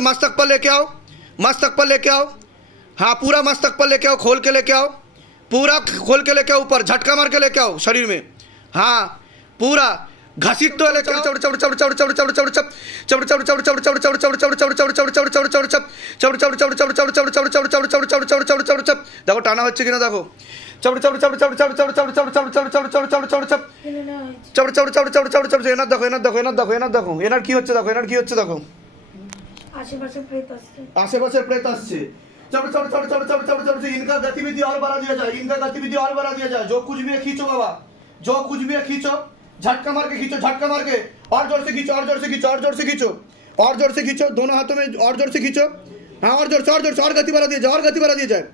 मस्तक पर लेके आओ, मस्तक पर लेके आओ, हाँ पूरा मस्तक पर लेके आओ, खोल के लेके आओ, पूरा खोल के लेके आओ, ऊपर झटका मार के लेके आओ शरीर में, हाँ पूरा घसीट तो लेके आओ। देखो टाना হচ্ছে কিনা দেখো, এনার দেখো, এনার দেখো, এনার দেখো, এনার দেখো, এনার কি হচ্ছে দেখো, এনার কি হচ্ছে দেখো, आशे-पाशे प्रेत আসছে, आशे-पाशे प्रेत আসছে। इनका गतिविधि और बढ़ा दिया जाए, इनका गतिविधि और बढ़ा दिया जाए। जो कुछ भी है खींचो बाबा, जो कुछ भी है खींचो, झटका मार के खींचो, झटका मार के, और जोर से खींचो, और जोर से खींचो, और जोर से खींचो, और जोर से खींचो, दोनों हाथों में और जोर से खींचो, हाँ और जोर से, और जोर से, और गति बढ़ा दिया जाए, और गति बढ़ा दिया जाए।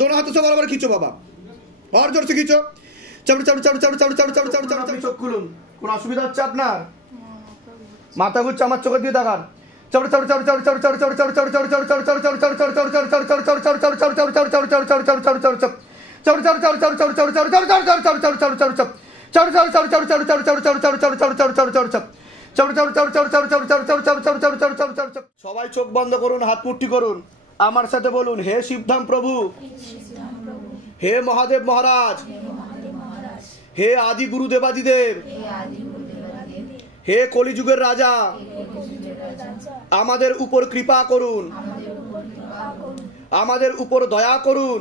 दोनों हाथों से बराबर खींचो बाबा, और जोर से खींचो। চোখ খুলুন, কোন অসুবিধা হচ্ছে আপনার? মাথা ঘুরছে, আমার চোখের দিয়ে দেখান। সবাই চোখ বন্ধ করুন, হাত মুঠি করুন, আমার সাথে বলুন, হে শিবধাম প্রভু, হে মহাদেব মহারাজ, হে আদি গুরু দেবাদিদেব, হে কলিযুগের রাজা, আমাদের উপর কৃপা করুন, আমাদের উপর দয়া করুন,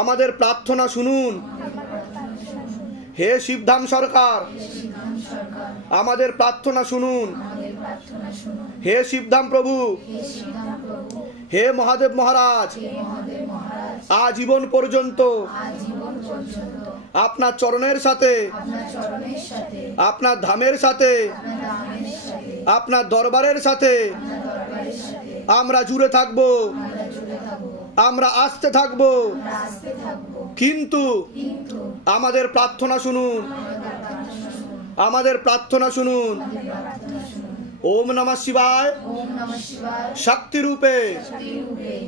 আমাদের প্রার্থনা শুনুন। হে শিবধাম সরকার, আমাদের প্রার্থনা শুনুন। হে শিবধাম প্রভু, হে মহাদেব মহারাজ, আজীবন পর্যন্ত আপনার চরণের সাথে, আপনার ধামের সাথে, আপনার দরবারের সাথে আমরা জুড়ে থাকবো, আমরা আসতে থাকবো, কিন্তু আমাদের প্রার্থনা শুনুন, আমাদের প্রার্থনা শুনুন। ওম নমঃ শিবায়, শক্তি রূপে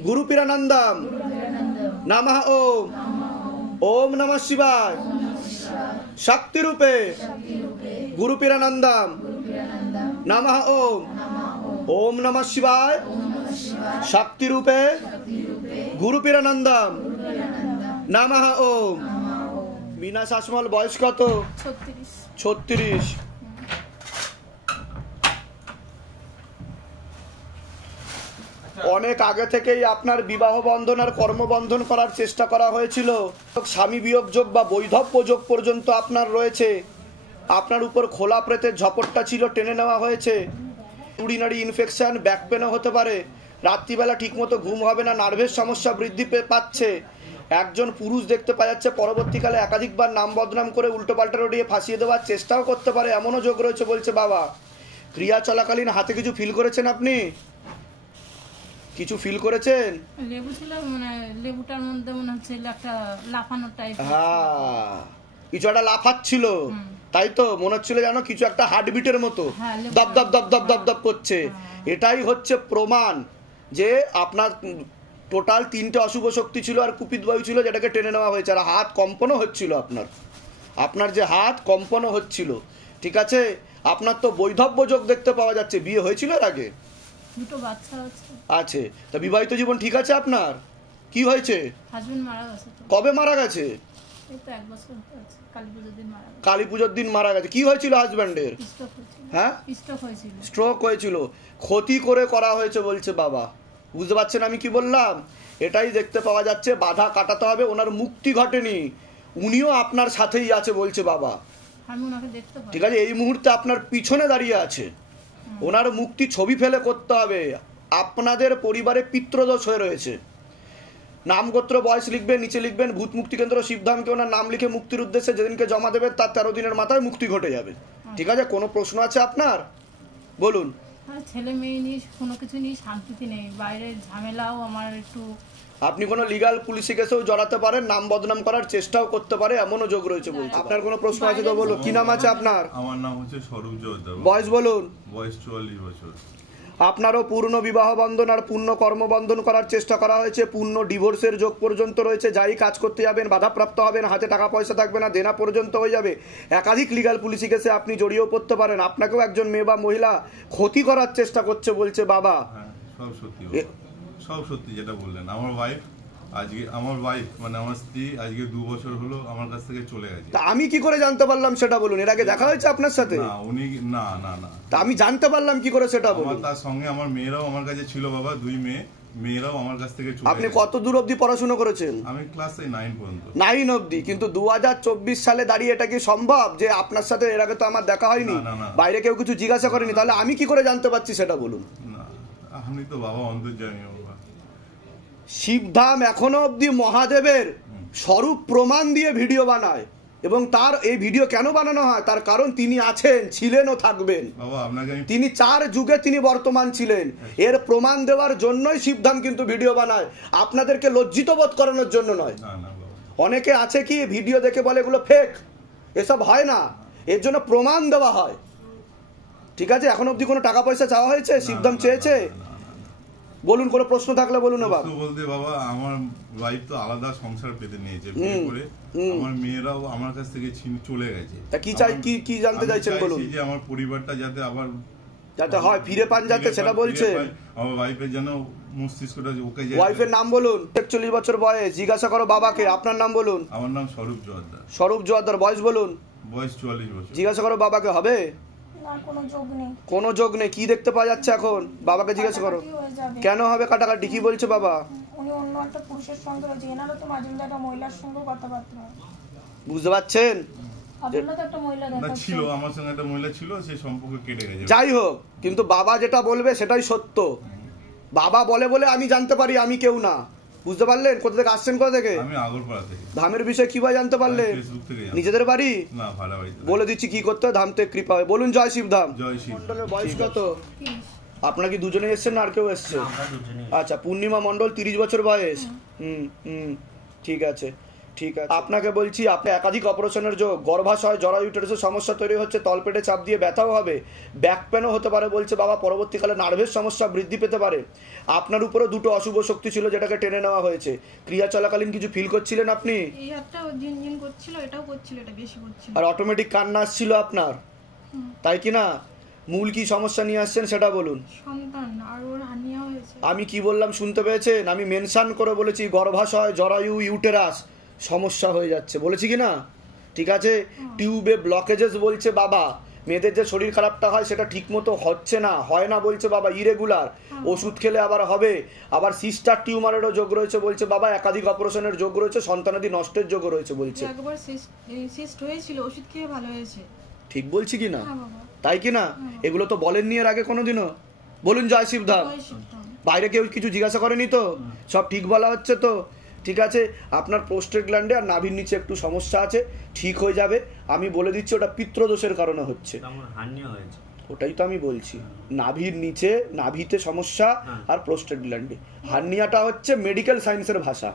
গুরু পীরানন্দম নমঃ ওম। ওম নমঃ শিবায়, শক্তি রূপে গুরু পীরানন্দম নমঃ ওম। ওম নমঃ শিবায়, শক্তি রূপে গুরু পীরানন্দম নমঃ ওম। বিনা শাসমল বয়স কত? 36। অনেক আগে থেকেই আপনার বিবাহ বন্ধন আর কর্মবন্ধন করার চেষ্টা করা হয়েছিল, স্বামী বিয়োগ যোগ বা বৈধব্য যোগ পর্যন্ত আপনার রয়েছে। আপনার উপর খোলা প্রেতের ঝপটটা ছিল, টেনে নেওয়া হয়েছে। উরিনারি ইনফেকশন, ব্যাক পেনও হতে পারে, রাত্রিবেলা ঠিকমতো ঘুম হবে না, নার্ভের সমস্যা বৃদ্ধি পাচ্ছে। একজন পুরুষ দেখতে পাওয়া যাচ্ছে পরবর্তীকালে একাধিকবার নাম বদনাম করে উল্টোপাল্টা রোডিয়ে ফাঁসিয়ে দেওয়ার চেষ্টাও করতে পারে, এমনও যোগ রয়েছে বলছে বাবা। ক্রিয়া চলাকালীন হাতে কিছু ফিল করেছেন আপনি? কিছু ফিল করেছেন? লেবু ছিল, মানে লেবুটার মধ্যে মনে হচ্ছে একটা লাফানো টাইপ, হ্যাঁ কিছু একটা লাফাচ্ছিল, তাই তো মনে হচ্ছিল যেন কিছু একটা হার্টবিটের মতো দপ দপ দপ দপ দপ দপ করছে। এটাই হচ্ছে প্রমাণ যে আপনার টোটাল 3টে অশুভ শক্তি ছিল আর কুপিত বায়ু ছিল, যেটাকে টেনে নেওয়া হয়েছে। আর হাত কম্পনও হচ্ছিল, আপনার যে হাত কম্পনও হচ্ছিল, ঠিক আছে। আপনার তো বৈধব্য যোগ দেখতে পাওয়া যাচ্ছে। বিয়ে হয়েছিল এর আগে? 2টো বাচ্চা আছে। তা বিবাহিত জীবন ঠিক আছে আপনার? কি হয়েছে? হাজবেন্ড মারা গেছে। কবে মারা গেছে? এই তো 1 বছর হয়েছে, কালীপুজোর দিন মারা গেছে। কালীপুজোর দিন মারা গেছে। কি হয়েছিল হাজবেন্ডের? হ্যাঁ, স্ট্রোক হয়েছিল। ক্ষতি করে করা হয়েছে বলছে বাবা। বুঝতে পারছেন আমি কি বললাম? এটাই দেখতে পাওয়া যাচ্ছে। বাধা কাটাতে হবে, ওনার মুক্তি ঘটেনি, উনিও আপনার সাথেই আছে বলছে বাবা। ঠিক আছে, এই মুহূর্তে আপনার পিছনে দাঁড়িয়ে আছে। ওনার মুক্তি ছবি ফেলে করতে হবে। আপনাদের পরিবারে পিতৃদোষ হয়ে রয়েছে। নামগোত্র বয়স লিখবেন, নিচে লিখবেন ভূত মুক্তি কেন্দ্র শিবধামকে ওনার নাম লিখে মুক্তির উদ্দেশ্যে যেদিনকে জমা দেবেন তার 13 দিনের মাথায় মুক্তি ঘটে যাবে। ঠিক আছে, কোনো প্রশ্ন আছে আপনার? বলুন। ছেলে মেয়ে নিয়ে কোনো কিছু নিয়ে শান্তিতে নেই, বাইরের ঝামেলাও আমার একটু। আপনি কোনো লিগাল পুলিশি কেসেও জড়াতে পারেন, নাম বদনাম করার চেষ্টাও করতে পারে, এমনও যোগ রয়েছে বলছে। আপনার কোনো প্রশ্ন আছে তো বলুন। কি নাম আছে আপনার? আমার নাম হচ্ছে স্বরূপ জোরদার। বয়স বলুন। বয়স 44 বছর। আপনারও পূর্ণ বিবাহ বন্ধন আর পূর্ণ কর্মবন্ধন করার চেষ্টা করা হয়েছে, পূর্ণ ডিভোর্সের যোগ পর্যন্ত রয়েছে। যাই কাজ করতে যাবেন বাধাপ্রাপ্ত হবেন, হাতে টাকা পয়সা থাকবে না, দেনা পর্যন্ত হয়ে যাবে। একাধিক লিগাল পুলিশি কেসে আপনি জড়িয়েও পড়তে পারেন। আপনাকেও একজন মেয়ে বা মহিলা ক্ষতি করার চেষ্টা করছে বলছে বাবা। সব সত্যি, সব সত্যি যেটা বললেন। আমার ওয়াইফ মানে আমার স্ত্রী আজকে 2 বছর হলো আমার কাছ থেকে চলে গেছে। তা আমি কি করে জানতে পারলাম সেটা বলুন। এর আগে দেখা হয়েছে আপনার সাথে? না উনি না না না তা আমি জানতে পারলাম কি করে সেটা বলুন। তার সঙ্গে আমার মেয়েরাও আমার কাছে ছিল বাবা, 2 মেয়েরাও আমার কাছ থেকে চলে গেছে। আপনি কত দূর অবধি পড়াশোনা করেছেন? আমি ক্লাস 9 পর্যন্ত। 9 অবধি। কিন্তু 2024 সালে দাঁড়িয়ে এটা কি সম্ভব যে আপনার সাথে এর আগে তো আমার দেখা হয়নি, বাইরে কেউ কিছু জিজ্ঞাসা করেনি, তাহলে আমি কি করে জানতে পারছি সেটা বলুন। না আমি তো বাবা অন্তর্যামী বাবা। শিবধাম এখনো অবধি মহাদেবের স্বরূপ প্রমাণ দিয়ে ভিডিও বানায়, এবং তার এই ভিডিও কেন বানানো হয় তার কারণ তিনি আছেন, ছিলেন ও থাকবেন। তিনি 4 যুগে তিনি বর্তমান ছিলেন, এর প্রমাণ দেওয়ার জন্যই শিবধাম কিন্তু ভিডিও বানায়, আপনাদেরকে লজ্জিত বোধ করানোর জন্য নয়। অনেকে আছে কি ভিডিও দেখে বলে এগুলো ফেক, এসব হয় না, এর জন্য প্রমাণ দেওয়া হয়। ঠিক আছে, এখন অবধি কোনো টাকা পয়সা চাওয়া হয়েছে? শিবধাম চেয়েছে? বলুন, কোনো প্রশ্ন থাকলে বলুন। বলতে বাবা আমার ওয়াইফ তো আলাদা সংসার পেতে নিয়েছে, বিয়ে করে আমার মেয়েরাও আমার কাছ থেকে চলে গেছে। তা কি চাই, কি জানতে চাইছেন বলুন। যে আমার পরিবারটা যাতে আবার যাতে হয়, ফিরে পান যাতে, সেটা বলছেন। আমার ওয়াইফের যেন মস্তিষ্কটা ওকে। ওয়াইফের নাম বলুন। 41 বছর বয়স। জিজ্ঞাসা করো বাবাকে। আপনার নাম বলুন। আমার নাম স্বরূপ জোয়ারদার। স্বরূপ জোয়ারদার। বয়স বলুন। বয়স 44 বছর। জিজ্ঞাসা করো বাবাকে। হবে না, কোনো যোগ নেই। কি দেখতে পাওয়া যাচ্ছে এখন? বাবাকে জিজ্ঞাসা করো। কেন হবে কাটাকাটি? কি বলছে বাবা? উনি অন্য একটা পুরুষের সঙ্গে রয়েছে, এনারও তো মাঝে মাঝে একটা মহিলার সঙ্গে কথাবার্তা হয়। বুঝতে পারছেন? আপনারও তো একটা মহিলা দেখা ছিল, আমার সঙ্গে একটা মহিলা ছিল, সেই সম্পর্ক কেটে গেছে। যাই হোক, কিন্তু বাবা যেটা বলবে সেটাই সত্য। বাবা বলে বলে আমি জানতে পারি, আমি কেউ না। বুঝতে পারলেন? কোথা থেকে আসছেন? কোথা থেকে? আমি আগরপাড়া থেকে। ধামের বিষয়ে কিভাবে জানতে পারলেন? ফেসবুক থেকে। নিজেদের বাড়ি? না, ভাড়া বাড়িতে। বলে দিচ্ছি কি করতে হয়, ধাম থেকে কৃপা হয়। বলুন জয় শিবধাম। জয় শিব। মন্ডলের বয়স কত? আপনারা কি দুজনে এসেছেন না আর কেউ এসছে? আচ্ছা, পূর্ণিমা মন্ডল 30 বছর বয়স। ঠিক আছে, ঠিক আছে। আপনাকে বলছি, আপনি একাধিক অপারেশনের যোগ, গর্ভাশয় জরায়ু ইউটেরাসের সমস্যা তৈরি হচ্ছে, তলপেটে চাপ দিয়ে ব্যথাও হবে, ব্যাক পেনও হতে পারে বলছে বাবা। পরবর্তীকালে নার্ভের সমস্যা বৃদ্ধি পেতে পারে। আপনার উপরে 2টো অশুভ শক্তি ছিল যেটাকে টেনে নেওয়া হয়েছে। ক্রিয়া চলাকালীন কিছু ফিল করছিলেন আপনি? এই হাতটা ঝিনঝিন করছিল, এটাও করছিল, এটা বেশি করছিল। আর অটোমেটিক কান্না আসছিল আপনার, তাই কি না? মূল কি সমস্যা নিয়ে আসছেন সেটা বলুন। সন্তান আর ওর হানিয়া হয়েছে। আমি কি বললাম শুনতে পেয়েছেন? আমি মেনশন করে বলেছি গর্ভাশয় জরায়ু ইউটেরাস সমস্যা হয়ে যাচ্ছে, বলেছি কি না? ঠিক আছে, টিউবে ব্লকেজেস বলছে বাবা। মেয়েদের যে শরীর খারাপটা হয় সেটা ঠিক মতো হচ্ছে না, হয় না বলছে বাবা, ইরেগুলার। ওষুধ খেলে আবার হবে। আবার সিস্টার টিউমারেরও যোগ রয়েছে বলছে বাবা, একাধিক অপারেশনের যোগ রয়েছে, সন্তানাদি নষ্টের যোগ রয়েছে বলছে। একবার সিস্ট হয়েছিল, ওষুধ খেয়ে ভালো হয়েছে। ঠিক বলছি কি না? তাই কি না? এগুলো তো বলেননি এর আগে কোনোদিনও। বলুন জয় শিবধাম। বাইরে কেউ কিছু জিজ্ঞাসা করেনি তো? সব ঠিক বলা হচ্ছে তো? ঠিক আছে, আপনার প্রোস্টেট গ্ল্যান্ডে আর নাভির নিচে একটু সমস্যা আছে, ঠিক হয়ে যাবে। আমি বলে দিচ্ছি ওটা পিত্রদোষের কারণে হচ্ছে। ওটাই তো আমি বলছি, নাভির নিচে, নাভিতে সমস্যা আর প্রোস্টেট গ্ল্যান্ডে। হার্নিয়াটা হচ্ছে মেডিকেল সায়েন্সের ভাষা।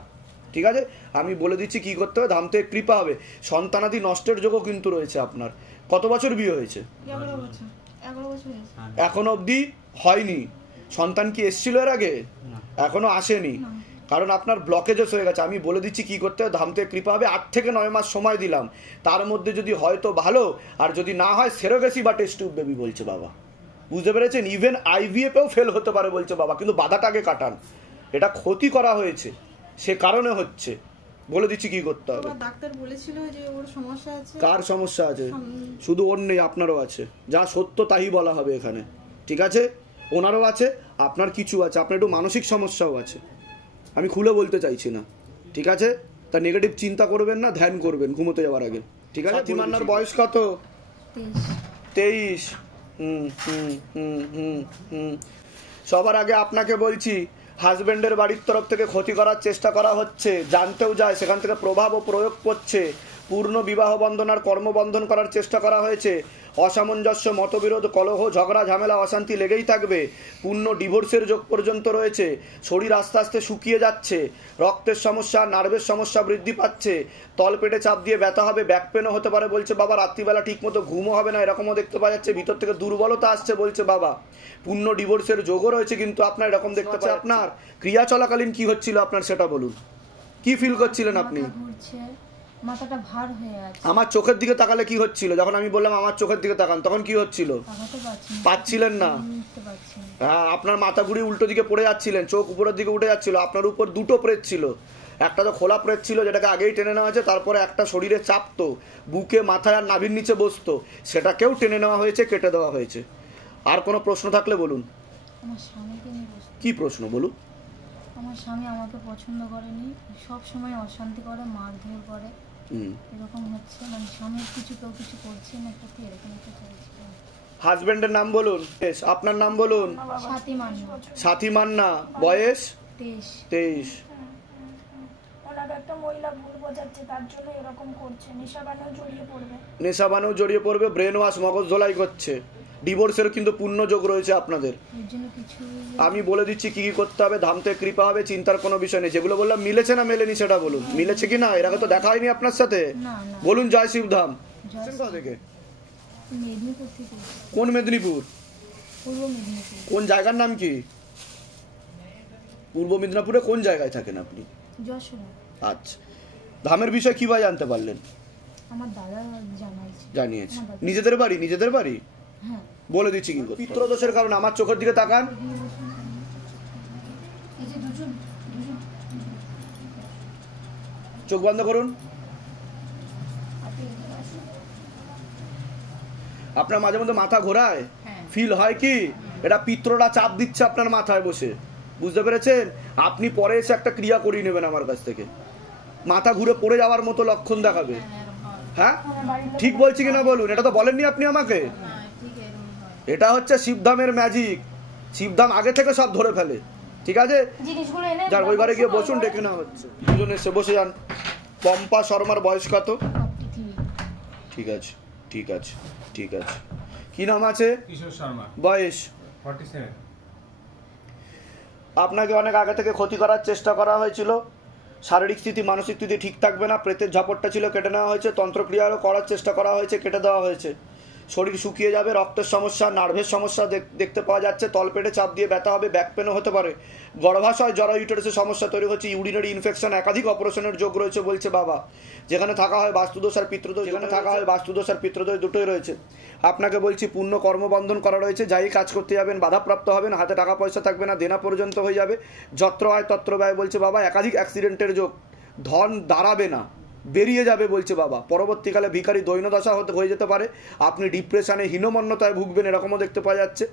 ঠিক আছে, আমি বলে দিচ্ছি কি করতে হবে। ধাম থেকে কৃপা হবে। সন্তানাদি নষ্টের যোগও কিন্তু রয়েছে আপনার। কত বছর বিয়ে হয়েছে? 11 বছর। এখনো অবধি হয়নি। সন্তান কি এসেছিল এর আগে? এখনো আসেনি, কারণ আপনার ব্লকেজেস হয়ে গেছে। আমি বলে দিচ্ছি কি করতে হবে। ধাম থেকে কৃপা হবে। 8 থেকে 9 মাস সময় দিলাম, তার মধ্যে যদি হয় তো ভালো, আর যদি না হয় সেরোগেসি বা টেস্ট টিউব বেবি বলছে বাবা। বুঝতে পেরেছেন? ইভেন আইভিএফেও ফেল হতে পারে বলছে বাবা, কিন্তু বাধাটাকে কাটান। এটা ক্ষতি করা হয়েছে, সে কারণে হচ্ছে। বলে দিচ্ছি কি করতে হবে। ডাক্তার বলেছিল যে ওর সমস্যা আছে। কার সমস্যা আছে? শুধু ওর নেই, আপনারও আছে। যা সত্য তাই বলা হবে এখানে। ঠিক আছে, ওনারও আছে, আপনার কিছু আছে, আপনার একটু মানসিক সমস্যাও আছে। আমি খুলে বলতে চাইছি না। ঠিক আছে, তা নেগেটিভ চিন্তা করবেন না, ধ্যান করবেন ঘুমোতে যাওয়ার আগে। ঠিক আছে। তিমান্নার বয়স কত? 23। সবার আগে আপনাকে বলছি, হাজবেন্ডের বাড়ির তরফ থেকে ক্ষতি করার চেষ্টা করা হচ্ছে, জানতেও যায়, সেখান থেকে প্রভাব ও প্রয়োগ করছে। পূর্ণ বিবাহ বন্ধন আর কর্মবন্ধন করার চেষ্টা করা হয়েছে। অসামঞ্জস্য, মতবিরোধ, কলহ, ঝগড়া, ঝামেলা, অশান্তি লেগেই থাকবে। পূর্ণ ডিভোর্সের যোগ পর্যন্ত রয়েছে। শরীর আস্তে আস্তে শুকিয়ে যাচ্ছে। রক্তের সমস্যা, নার্ভের সমস্যা বৃদ্ধি পাচ্ছে। তলপেটে চাপ দিয়ে ব্যথা হবে, ব্যাক পেনও হতে পারে বলছে বাবা। রাত্রিবেলা ঠিকমতো ঘুমও হবে না, এরকমও দেখতে পাওয়া যাচ্ছে। ভিতর থেকে দুর্বলতা আসছে বলছে বাবা। পূর্ণ ডিভোর্সের যোগও রয়েছে কিন্তু আপনার এরকম দেখতে পাচ্ছে। আপনার ক্রিয়া চলাকালীন কি হচ্ছিল আপনার সেটা বলুন, কি ফিল করছিলেন আপনি? মাথাটা ভার হয়ে আছে। আমার চোখের দিকে তাকালে কি হচ্ছিল? যখন আমি বললাম আমার চোখের দিকে তাকান, তখন কি হচ্ছিল? পাচ্ছিলেন না? হ্যাঁ, আপনার মাথা ঘুরে উল্টো দিকে পড়ে যাচ্ছিলেন, চোখ উপরের দিকে উঠে যাচ্ছিল। আপনার উপর দুটো প্রেত ছিল, একটা তো খোলা প্রেত ছিল যেটাকে আগেই টেনে নেওয়া হয়েছে, তারপরে একটা শরীরে চাপতো, বুকে, মাথায় আর নাভির নিচে বসতো, সেটাকেও টেনে নেওয়া হয়েছে, কেটে দেওয়া হয়েছে। আর কোনো প্রশ্ন থাকলে বলুন। আমার স্বামীকে নিয়ে কি প্রশ্ন বলুন? আমার স্বামী আমাকে পছন্দ করেনি, সব সময় অশান্তি করে, মারধর করে, এরকম হচ্ছে। মানে স্বামীর কিছু কেউ কিছু করছে না, একটু এরকম একটা চলছে। হাজবেন্ডের নাম বলুন। আপনার নাম বলুন। সাথী মান্না। সাথী মান্না, বয়স 23। ওনার একটা মহিলা ভুল বোঝাচ্ছে, তার জন্য এরকম করছে। নেশাবানেও জড়িয়ে পড়বে, ব্রেন ওয়াশ, মগজ ধোলাই করছে। ডিভোর্সের কিন্তু পূর্ণ যোগ রয়েছে আপনাদের। আমি বলে দিচ্ছি কি কি করতে হবে। ধামতে কৃপা হবে, চিন্তার কোনো বিষয় নেই। যেগুলো বললাম মিলেছে না মেলেনি সেটা বলুন। মিলেছে কি না? এর আগে তো দেখা হয়নি আপনার সাথে। বলুন জয় শিবধাম। থেকে কোন মেদিনীপুর? কোন জায়গার নাম কি? পূর্ব মেদিনীপুরে কোন জায়গায় থাকেন আপনি? আচ্ছা, ধামের বিষয় কিভাবে জানতে পারলেন? আমার দাদা জানিয়েছে। নিজেদের বাড়ি? হ্যাঁ, বলে দিচ্ছি কি করতে। পিতৃদোষের কারণে আমার চোখের দিকে তাকান। চোখ বন্ধ করুন। আপনার মাঝে মধ্যে মাথা ঘোরায়, ফিল হয় কি? এটা পিত্ররা চাপ দিচ্ছে আপনার মাথায় বসে, বুঝতে পেরেছেন? আপনি পরে এসে একটা ক্রিয়া করিয়ে নেবেন আমার কাছ থেকে। মাথা ঘুরে পড়ে যাওয়ার মতো লক্ষণ দেখাবে। হ্যাঁ, ঠিক বলছি কিনা বলুন। এটা তো বলেননি আপনি আমাকে। এটা হচ্ছে শিবধামের ম্যাজিক। শিবধাম আগে থেকে সব ধরে ফেলে, ঠিক আছে? যার ওই ঘরে গিয়ে বসুন, ডেকে না হচ্ছে। দুজন এসে বসে যান। পম্পা শর্মার বয়স কত? ঠিক আছে। কি নাম আছে? কিশোর শর্মা। বয়স 47। আপনাকে অনেক আগে থেকে ক্ষতি করার চেষ্টা করা হয়েছিল। শারীরিক স্থিতি, মানসিক স্থিতি ঠিক থাকবে না। প্রেতের ঝাপটটা ছিল, কেটে নেওয়া হয়েছে। তন্ত্রক্রিয়ারও করার চেষ্টা করা হয়েছে, কেটে দেওয়া হয়েছে। শরীর শুকিয়ে যাবে, রক্তের সমস্যা, নার্ভের সমস্যা দেখতে পাওয়া যাচ্ছে। তলপেটে চাপ দিয়ে ব্যথা হবে, ব্যাক পেনও হতে পারে। গর্ভাশয়, জরায়ুটারাসের সমস্যা তৈরি হচ্ছে। ইউরিনারি ইনফেকশন, একাধিক অপারেশনের যোগ রয়েছে বলছে বাবা। যেখানে থাকা হয় বাস্তুদোষ আর পিতৃদোষ, দুটোই রয়েছে। আপনাকে বলছি পূর্ণ কর্মবন্ধন করা রয়েছে। যাই কাজ করতে যাবেন বাধাপ্রাপ্ত হবেন, হাতে টাকা পয়সা থাকবে না, দেনা পর্যন্ত হয়ে যাবে। যত্র আয় তত্র ব্যয় বলছে বাবা। একাধিক অ্যাক্সিডেন্টের যোগ, ধন দাঁড়াবে না, বেরিয়ে যাবে বলছে বাবা। পরবর্তীকালে ভিখারি দৈন্যদশা হয়ে যেতে পারে। আপনি ডিপ্রেশনে, হীনমন্যতায় ভুগবেন, এরকমও দেখতে পাওয়া যাচ্ছে।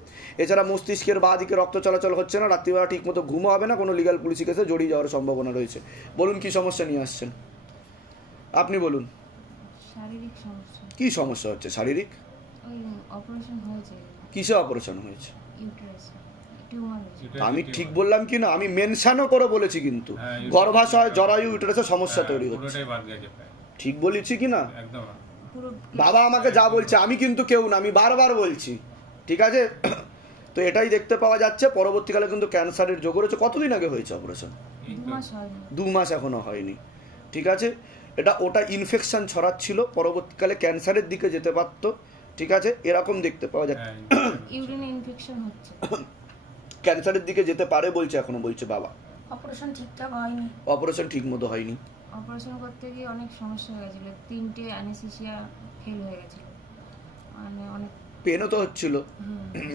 এছাড়া মস্তিষ্কের বাঁ দিকে রক্ত চলাচল হচ্ছে না, রাত্রিবেলা ঠিকমতো ঘুমও হবে না, কোনো লিগ্যাল পুলিশি কেসে জড়িয়ে যাওয়ার সম্ভাবনা রয়েছে। বলুন কি সমস্যা নিয়ে আসছেন আপনি? বলুন শারীরিক সমস্যা। কি সমস্যা হচ্ছে শারীরিক? অপারেশন হয়েছে। কিসে অপারেশন হয়েছে? ইউটেরাসে টিউমার হয়েছে। আমি ঠিক বললাম কি না? আমি মেনশনও করে বলেছি কিন্তু। গর্ভাশয়, জরায়ু, ইউটেরাসের সমস্যা তৈরি হচ্ছে। ঠিক বলেছি কি না? বাবা আমাকে যা বলছে, আমি কিন্তু কেউ না, আমি বারবার বলছি, ঠিক আছে? তো এটাই দেখতে পাওয়া যাচ্ছে। পরবর্তীকালে কিন্তু ক্যান্সারের যোগ রয়েছে। কতদিন আগে হয়েছে অপারেশন? 2 মাস এখনো হয়নি, ঠিক আছে? ওটা ইনফেকশন ছড়াচ্ছিল, পরবর্তীকালে ক্যান্সারের দিকে যেতে পারতো, ঠিক আছে? এরকম দেখতে পাওয়া যায়। ইউরিনে ইনফেকশন হচ্ছে, ক্যান্সারের দিকে যেতে পারে বলছে, এখনো বলছে বাবা। অপারেশন ঠিকঠাক হয়নি, অপারেশন ঠিক মতো হয়নি। অপারেশন করতে গিয়ে অনেক সমস্যা হয়ে গেছিল। 3টে অ্যানেস্থেসিয়া ফেল হয়ে গেছিল, মানে অনেক পেনও তো হচ্ছিল।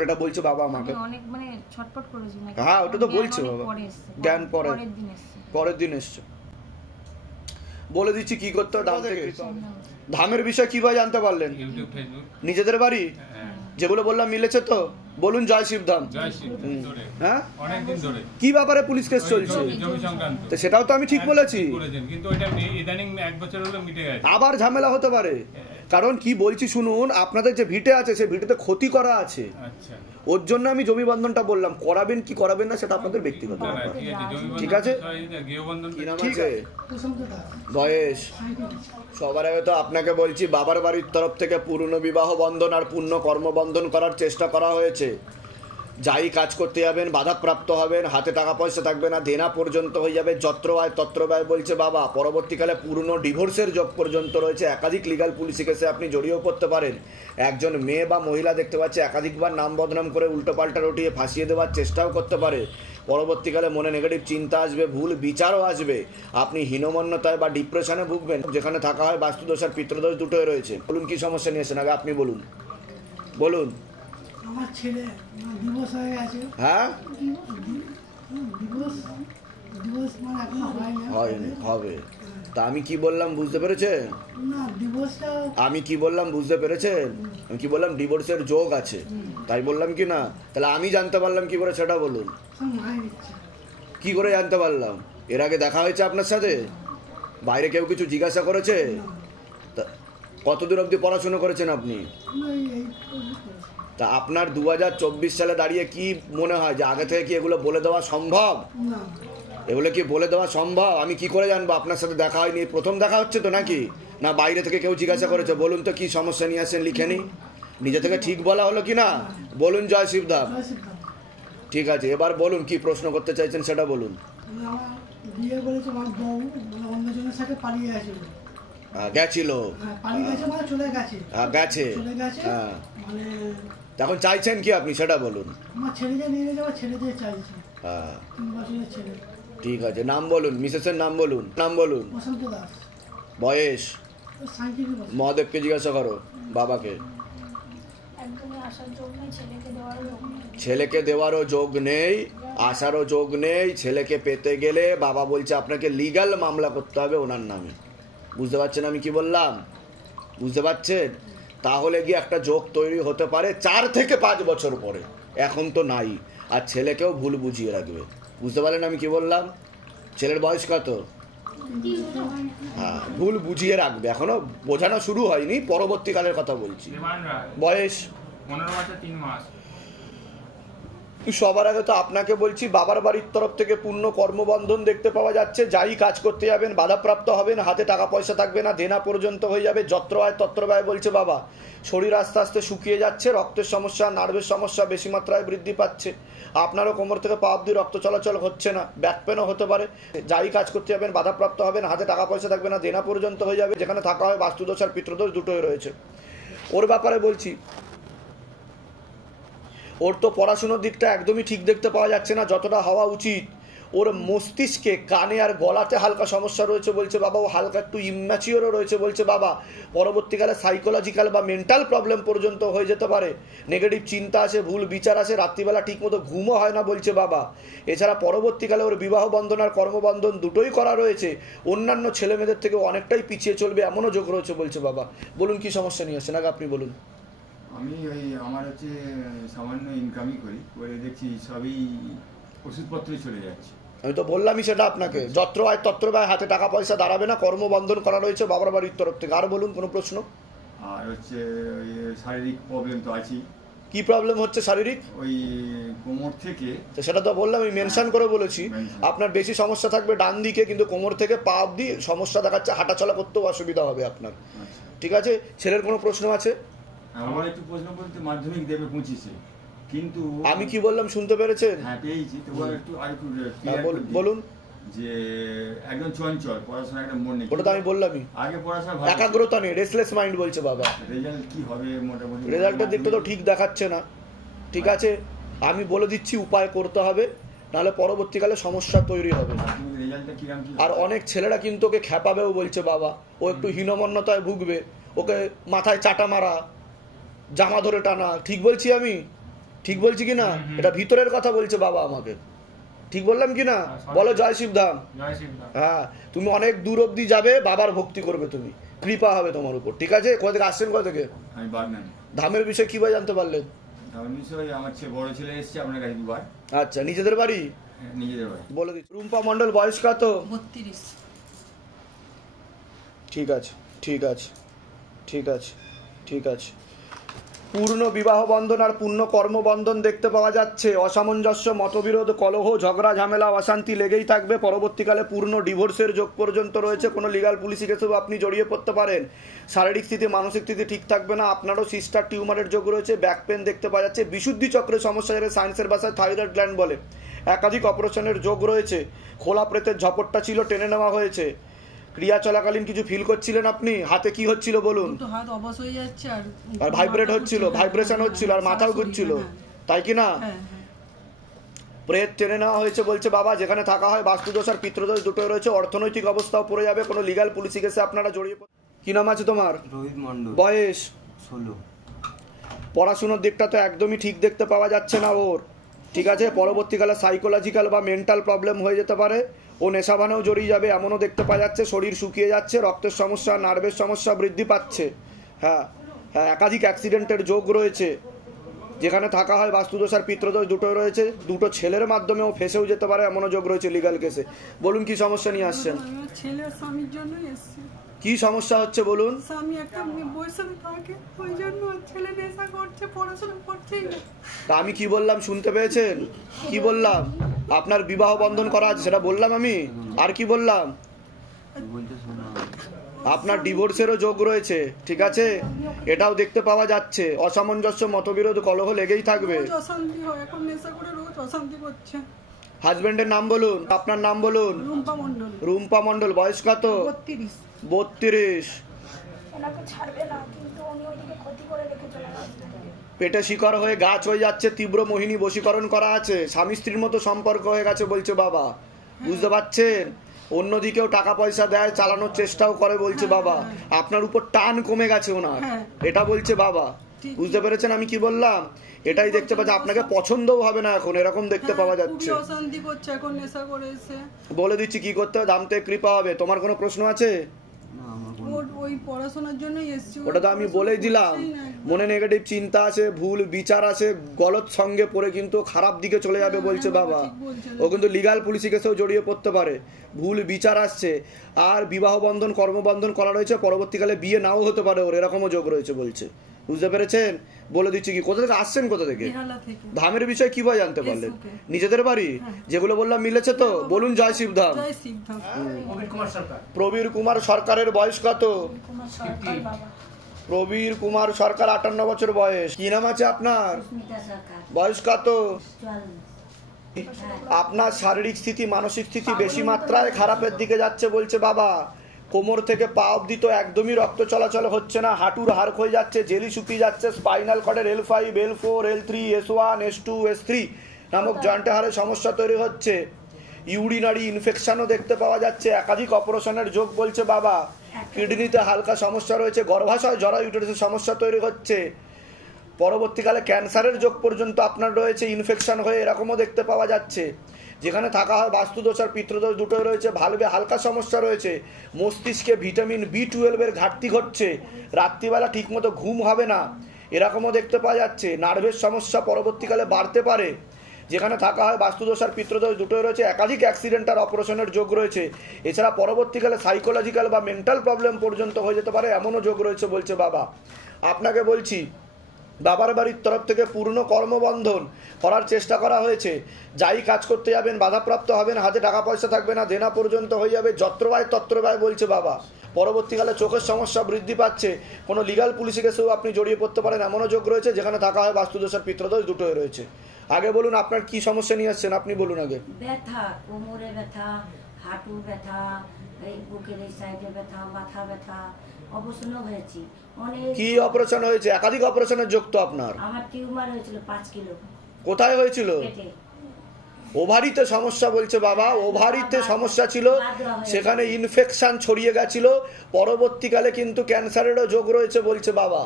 এটা বলছে বাবা আমাকে, অনেক মানে ছটফট করেছি না। হ্যাঁ, ওটা তো বলছে বাবা। জ্ঞান পরের দিন এসছে। বলে দিচ্ছি কি করতে হবে। ধামের বিষয় কিভাবে জানতে পারলেন? YouTube, Facebook. নিজেদের বাড়ি? যেগুলো বললাম মিলেছে তো? বলুন জয় শিবধাম। হ্যাঁ, অনেকদিন ধরে। কি ব্যাপারে পুলিশ কেস চলছে? জমি সংক্রান্ত। তো সেটাও তো আমি ঠিক বলেছি, কিন্তু এটা ইদানিং 1 বছর হলো মিটে গেছে। আবার ঝামেলা হতে পারে। কারণ কি বলছি শুনুন, আপনাদের যে ভিটে আছে সেই ভিটেতে ক্ষতি করা আছে, আচ্ছা ওর জন্য আমি জমি বন্ধনটা বললাম। করাবেন কি করাবেন না সেটা আপনাদের ব্যক্তিগত না, না, ব্যাপার। ঠিক আছে, জমি ঠিক আছে? গৃহবন্ধন কি নাম আছে? বয়স। সবার আগে তো আপনাকে বলছি, বাবার বাড়ির তরফ থেকে পূর্ণ বিবাহ বন্ধন আর পূর্ণ কর্মবন্ধন করার চেষ্টা করা হয়েছে। যাই কাজ করতে যাবেন বাধাপ্রাপ্ত হবেন, হাতে টাকা পয়সা থাকবে না, দেনা পর্যন্ত হয়ে যাবে, যত্র আয় তত্র ব্যয় বলছে বাবা। পরবর্তীকালে পুরনো ডিভোর্সের যোগ পর্যন্ত রয়েছে, একাধিক লিগাল পুলিশি কেসে আপনি জড়িয়েও পড়তে পারেন। একজন মেয়ে বা মহিলা দেখতে পাচ্ছে একাধিকবার নাম বদনাম করে উল্টোপাল্টা রটিয়ে ফাঁসিয়ে দেওয়ার চেষ্টাও করতে পারে। পরবর্তীকালে মনে নেগেটিভ চিন্তা আসবে, ভুল বিচারও আসবে, আপনি হীনমন্যতায় বা ডিপ্রেশনে ভুগবেন। যেখানে থাকা হয় বাস্তুদোষ আর পিতৃদোষ দুটোই রয়েছে। বলুন কি সমস্যা নিয়েছেন, আগে আপনি বলুন। বলুন। আমার ছেলে ডিভোর্স হয়ে গেছে। হ্যাঁ, ডিভোর্স মানে এখনো হয়নি। হয়নি, হবে। তা আমি কি বললাম বুঝতে পেরেছেন? না, ডিভোর্সটা আমি কি বললাম বুঝতে পেরেছেন? আমি কি বললাম ডিভোর্সের যোগ আছে, তাই বললাম কি না? তাহলে আমি জানতে পারলাম কি করে সেটা বলুন। মায়ের ইচ্ছা। কি করে জানতে পারলাম? এর আগে দেখা হয়েছে আপনার সাথে? বাইরে কেউ কিছু জিজ্ঞাসা করেছে? তা কতদূর অবধি পড়াশুনো করেছেন আপনি? তা আপনার 2024 সালে দাঁড়িয়ে কি মনে হয় যে আগে থেকে কি এগুলো বলে দেওয়া সম্ভব? না, এগুলো কি বলে দেওয়া সম্ভব? আমি কি করে জানবো? আপনার সাথে দেখা হয়নি, প্রথম দেখা হচ্ছে তো নাকি? না বাইরে থেকে কেউ জিজ্ঞাসা করেছে? বলুন তো কি সমস্যা নিয়ে আসেন, লিখে নি। নিজে থেকে ঠিক বলা হলো কি না? বলুন। জয় শিবধাম। ঠিক আছে, এবার বলুন কি প্রশ্ন করতে চাইছেন সেটা বলুন। আমার বিয়ে করেছে, আমার বউ অন্যজনের সাথে পালিয়ে গেছিল। গেছিল? পালিয়ে গেছে মানে চলে গেছে। গেছে। চলে গেছে হ্যাঁ, মানে এখন চাইছেন কি আপনি সেটা বলুন। আমার ছেলেকে নিয়ে যাওয়া, ছেলে দিয়ে চাইছে। হ্যাঁ, 3 বছরের ছেলে। ঠিক আছে, নাম বলুন, মিসেসের নাম বলুন। নাম বলুন। বসন্ত দাস। বয়স? সাইকেলে বসে। মহাদেবকে জিজ্ঞাসা করো, বাবাকে। একদমই আসার যোগ নেই, ছেলেকে দেওয়ারও যোগ নেই। ছেলেকে দেওয়ারও যোগ নেই, আসারও যোগ নেই। ছেলেকে পেতে গেলে বাবা বলছে আপনাকে লিগ্যাল মামলা করতে হবে ওনার নামে। বুঝতে পারছেন আমি কি বললাম? বুঝতে পারছেন? তাহলে গিয়ে একটা যোগ তৈরি হতে পারে 4 থেকে 5 বছর পরে, এখন তো নাই। আর ছেলেকেও ভুল বুঝিয়ে রাখবে। বুঝতে পারলেন আমি কি বললাম? ছেলের বয়স কত? হ্যাঁ, ভুল বুঝিয়ে রাখবে, এখনো বোঝানো শুরু হয়নি, পরবর্তীকালের কথা বলছি। বয়স 15 বছর 3 মাস। সবার আগে তো আপনাকে বলছি, বাবার বাড়ির তরফ থেকে পূর্ণ কর্মবন্ধন দেখতে পাওয়া যাচ্ছে। যাই কাজ করতে যাবেন বাধাপ্রাপ্ত হবেন, হাতে টাকা পয়সা থাকবে না, দেনা পর্যন্ত হয়ে যাবে, যত্র আয় তত্র ব্যয় বলছে বাবা। শরীর আস্তে আস্তে শুকিয়ে যাচ্ছে, রক্তের সমস্যা, নার্ভের সমস্যা বেশি মাত্রায় বৃদ্ধি পাচ্ছে। আপনারও কোমর থেকে পা অব্দি রক্ত চলাচল হচ্ছে না, ব্যাক পেনও হতে পারে। যাই কাজ করতে যাবেন বাধাপ্রাপ্ত হবেন, হাতে টাকা পয়সা থাকবে না, দেনা পর্যন্ত হয়ে যাবে। যেখানে থাকা হয় বাস্তুদোষ আর পিতৃদোষ দুটোই রয়েছে। ওর ব্যাপারে বলছি, ওর তো পড়াশুনোর দিকটা একদমই ঠিক দেখতে পাওয়া যাচ্ছে না যতটা হওয়া উচিত। ওর মস্তিষ্কে, কানে আর গলাতে হালকা সমস্যা রয়েছে বলছে বাবা। ও হালকা একটু ইম্যাচিওরও রয়েছে বলছে বাবা। পরবর্তীকালে সাইকোলজিক্যাল বা মেন্টাল প্রবলেম পর্যন্ত হয়ে যেতে পারে। নেগেটিভ চিন্তা আসে, ভুল বিচার আসে, রাত্রিবেলা ঠিকমতো ঘুমও হয় না বলছে বাবা। এছাড়া পরবর্তীকালে ওর বিবাহ বন্ধন আর কর্মবন্ধন দুটোই করা রয়েছে। অন্যান্য ছেলেমেয়েদের থেকে অনেকটাই পিছিয়ে চলবে এমনও যোগ রয়েছে বলছে বাবা। বলুন কি সমস্যা নিয়ে আসেন, আগে আপনি বলুন। আমি আমার সামান্য ইনকামই করি, করে দেখছি সবই ওষুধপত্রই চলে যাচ্ছে। আমি তো বললামই সেটা আপনাকে, যত্র আয় তত্র ব্যয়, হাতে টাকা পয়সা দাঁড়াবে না, কর্মবন্ধন করা রয়েছে বাবার বাড়ির তরফ থেকে। আর বলুন কোনো প্রশ্ন? আর ওই শারীরিক প্রবলেম তো আছেই। কি প্রবলেম হচ্ছে শারীরিক? ওই কোমর থেকে। তো সেটা তো বললাম, আমি মেনশন করে বলেছি। আপনার বেশি সমস্যা থাকবে ডান দিকে, কিন্তু কোমর থেকে পা অব্দি সমস্যা দেখাচ্ছে, হাঁটাচলা করতেও অসুবিধা হবে আপনার। ঠিক আছে, ছেলের কোনো প্রশ্ন আছে? আমার একটু প্রশ্ন বলতে, মাধ্যমিক দেবে 25-এ, কিন্তু আমি কি বললাম শুনতে পেরেছেন? হ্যাঁ পেয়েছি, তবু একটু বলুন। যে একদম চঞ্চল, পড়াশোনা একটা মন নেই। ওটা তো আমি বললামই, আগে পড়াশোনা ভালো, একাগ্রতা নেই, রেসলেস মাইন্ড বলছে বাবা। রেজাল্ট কি হবে মোটামুটি? রেজাল্টের দিকটা তো ঠিক দেখাচ্ছে না। ঠিক আছে, আমি বলে দিচ্ছি উপায় করতে হবে, নাহলে পরবর্তীকালে সমস্যা তৈরি হবে। রেজাল্টটা কিরকম কি? আর অনেক ছেলেরা কিন্তু ওকে খেপাবেও বলছে বাবা। ও একটু হীনমন্যতায় ভুগবে, ওকে মাথায় চাটা মারা, জামা ধরে টানা। ঠিক বলছি আমি? ঠিক বলছি কি না? এটা ভিতরের কথা বলছে বাবা আমাকে। ঠিক বললাম কি না? বলো জয় শিবধাম। হ্যাঁ, তুমি অনেক দূর অব্দি যাবে, বাবার ভক্তি করবে তুমি, কৃপা হবে তোমার উপর। ঠিক আছে, কোথা থেকে আসছেন? কোথা থেকে? আমি বাগনান। ধামের বিষয়ে কিভাবে জানতে পারলেন? ধামের বিষয়ে আমার বড় ছেলে এসছে আপনার কাছে 2 বার। আচ্ছা, নিজেদের বাড়ি? নিজেদের বাড়ি। বলে দিচ্ছি। রুম্পা মণ্ডল, বয়স কত? 32। ঠিক আছে, ঠিক আছে, ঠিক আছে, ঠিক আছে। পূর্ণ বিবাহ বন্ধন আর পূর্ণ কর্মবন্ধন দেখতে পাওয়া যাচ্ছে। অসামঞ্জস্য, মতবিরোধ, কলহ, ঝগড়া, ঝামেলা, অশান্তি লেগেই থাকবে। পরবর্তীকালে পূর্ণ ডিভোর্সের যোগ পর্যন্ত রয়েছে। কোনো লিগাল পুলিশি কেসেও আপনি জড়িয়ে পড়তে পারেন। শারীরিক স্থিতি, মানসিক স্থিতি ঠিক থাকবে না। আপনারও সিস্টার টিউমারের যোগ রয়েছে। ব্যাক পেন দেখতে পাওয়া যাচ্ছে। বিশুদ্ধি চক্রের সমস্যা, যেটা সায়েন্সের ভাষায় থাইরয়েড গ্ল্যান্ড বলে। একাধিক অপারেশনের যোগ রয়েছে। খোলা প্রেতের ঝপটটা ছিল, টেনে নেওয়া হয়েছে। ক্রিয়া চলাকালীন কিছু ফিল করছিলেন আপনি? হাতে কি হচ্ছিল বলুন? হাত অবশ হয়ে যাচ্ছে আর ভাইব্রেট হচ্ছিল, ভাইব্রেশন হচ্ছিল, আর মাথাও ঘুরছিল, তাই কি না? প্রেত টেনে নেওয়া হয়েছে বলছে বাবা। যেখানে থাকা হয় বাস্তুদোষ আর পিতৃদোষ দুটোই রয়েছে। অর্থনৈতিক অবস্থাও পড়ে যাবে। কোনো লিগাল পুলিশি কেসে আপনারা জড়িয়ে কি নাম আছে তোমার? রোহিত মণ্ডল। বয়স 16। পড়াশোনার দিকটা তো একদমই ঠিক দেখতে পাওয়া যাচ্ছে না ওর, ঠিক আছে? পরবর্তীকালে সাইকোলজিক্যাল বা মেন্টাল প্রবলেম হয়ে যেতে পারে। ও নেশাভানেও জড়িয়ে যাবে এমনও দেখতে পাওয়া যাচ্ছে। শরীর শুকিয়ে যাচ্ছে, রক্তের সমস্যা, নার্ভের সমস্যা বৃদ্ধি পাচ্ছে। হ্যাঁ হ্যাঁ, একাধিক অ্যাক্সিডেন্টের যোগ রয়েছে। যেখানে থাকা হয় বাস্তুদোষ আর পিতৃদোষ দুটোই রয়েছে। দুটো ছেলের মাধ্যমেও ফেসেও যেতে পারে এমনও যোগ রয়েছে লিগাল কেসে। বলুন কি সমস্যা নিয়ে আসছেন? ছেলের স্বামীর জন্য এসেছি। কি সমস্যা হচ্ছে বলুন? স্বামী একটা বয়সে থাকে, ওই জন্য ছেলে নেশা করছে, পড়াশোনা করছেই না। তা আমি কি বললাম শুনতে পেয়েছেন? কি বললাম? আপনার বিবাহ বন্ধন করা আছে সেটা বললাম আমি। আর কি বললাম? আপনার ডিভোর্সেরও যোগ রয়েছে, ঠিক আছে? এটাও দেখতে পাওয়া যাচ্ছে। অসামঞ্জস্য, মতবিরোধ, কলহ লেগেই থাকবে। অশান্তি হয়, এখন নেশা করে রোজ অশান্তি করছে। হাজবেন্ডের নাম বলুন, আপনার নাম বলুন। রুম্পা মণ্ডল। রুম্পা মণ্ডল। বয়স কত? 32। 32। ওনাকে ছাড়বে না, কিন্তু উনি ওইদিকে ক্ষতি করে রেখে চলে যাচ্ছে। পেটে শিকড় হয়ে গাছ হয়ে যাচ্ছে। তীব্র মোহিনী বশীকরণ করা আছে। স্বামী স্ত্রীর মতো সম্পর্ক হয়ে গেছে বলছে বাবা। বুঝতে পারছেন? অন্যদিকেও টাকা পয়সা দেয়, চালানোর চেষ্টাও করে বলছে বাবা। আপনার উপর টান কমে গেছে ওনার, এটা বলছে বাবা। বুঝতে পেরেছেন আমি কি বললাম? এটাই দেখতে পাচ্ছি। আপনাকে পছন্দও হবে না এখন, এরকম দেখতে পাওয়া যাচ্ছে। অশান্তি করছে এখন নেশা করে এসে। বলে দিচ্ছি কি করতে হবে, দাম থেকে কৃপা হবে। তোমার কোনো প্রশ্ন আছে? ওই পড়াশোনার জন্যই এসেছি। ওটা তো আমি বলেই দিলাম। মনে নেগেটিভ চিন্তা আছে, ভুল বিচার আছে, গলত সঙ্গে পড়ে কিন্তু খারাপ দিকে চলে যাবে বলছে বাবা। ও কিন্তু লিগাল পুলিশি কেসেও জড়িয়ে পড়তে পারে। ভুল বিচার আসছে। আর বিবাহ বন্ধন, কর্মবন্ধন করা রয়েছে। পরবর্তীকালে বিয়ে নাও হতে পারে ওর, এরকমও যোগ রয়েছে বলছে। বুঝতে পেরেছেন? বলে দিচ্ছি কি, কোথা থেকে আসছেন, কোথা থেকে? ধামের বিষয়ে কিভাবে জানতে পারলেন? নিজেদের বাড়ি? যেগুলো বললাম মিলেছে তো? বলুন জয় শিবধাম। প্রবীর কুমার সরকারের বয়স কত? প্রবীর কুমার সরকার 58 বছর বয়স। কি নাম আছে আপনার? বয়স কত? আপনার শারীরিক স্থিতি, মানসিক স্থিতি বেশি মাত্রায় খারাপের দিকে যাচ্ছে বলছে বাবা। কোমর থেকে পা অবধি তো একদমই রক্ত চলাচল হচ্ছে না। হাঁটুর হাড় হয়ে যাচ্ছে, জেলি শুকিয়ে যাচ্ছে। Spinal কর্ডের L5, L4, L3, S1, S2, S3 নামক জয়েন্টে হাড়ের সমস্যা তৈরি হচ্ছে। ইউরিনারি ইনফেকশনও দেখতে পাওয়া যাচ্ছে। একাধিক অপারেশনের যোগ বলছে বাবা। কিডনিতে হালকা সমস্যা রয়েছে। গর্ভাশয়, জরা, ইউটেরাসের সমস্যা তৈরি হচ্ছে। পরবর্তীকালে ক্যান্সারের যোগ পর্যন্ত আপনার রয়েছে, ইনফেকশন হয়ে এরকমও দেখতে পাওয়া যাচ্ছে। যেখানে থাকা হয় বাস্তুদোষ আর পিতৃদোষ দুটোই রয়েছে। ভালভে হালকা সমস্যা রয়েছে। মস্তিষ্কে ভিটামিন B12 এর ঘাটতি ঘটছে। রাত্রিবেলা ঠিকমতো ঘুম হবে না, এরকমও দেখতে পাওয়া যাচ্ছে। নার্ভের সমস্যা পরবর্তীকালে বাড়তে পারে। যেখানে থাকা হয় বাস্তুদোষ আর পিতৃদোষ দুটোই রয়েছে। একাধিক অ্যাক্সিডেন্ট আর অপারেশনের যোগ রয়েছে। এছাড়া পরবর্তীকালে সাইকোলজিক্যাল বা মেন্টাল প্রবলেম পর্যন্ত হয়ে যেতে পারে এমনও যোগ রয়েছে বলছে বাবা। আপনাকে বলছি, বাবার বাড়ির তরফ থেকে পূর্ণ কর্মবন্ধন করার চেষ্টা করা হয়েছে। যাই কাজ করতে যাবেন বাধাপ্রাপ্ত হবেন। হাতে টাকা পয়সা থাকবে না, দেনা পর্যন্ত হয়ে যাবে। যত্রবায় তত্রবায় বলছে বাবা। পরবর্তীকালে চোখের সমস্যা বৃদ্ধি পাচ্ছে। কোনো লিগাল পুলিশি কেসেও আপনি জড়িয়ে পড়তে পারেন এমনও যোগ রয়েছে। যেখানে থাকা হয় বাস্তুদোষ আর পিতৃদোষ দুটোই রয়েছে। আগে বলুন আপনার কি সমস্যা নিয়ে আসছেন, আপনি বলুন আগে। ব্যথা, কোমরে ব্যথা, হাঁটু ব্যথা, এই বুকের এই সাইডে ব্যথা, মাথা ব্যথা, অপারেশনও হয়েছি অনেক। কি অপারেশন হয়েছে? একাধিক অপারেশনের যোগ তো আপনার। আমার টিউমার হয়েছিল 5 কিলো। কোথায় হয়েছিল? পেটে। ওভারিতে সমস্যা বলছে বাবা। ওভারিতে সমস্যা ছিল, সেখানে ইনফেকশন ছড়িয়ে গেছিল। পরবর্তীকালে কিন্তু ক্যান্সারেরও যোগ রয়েছে বলছে বাবা।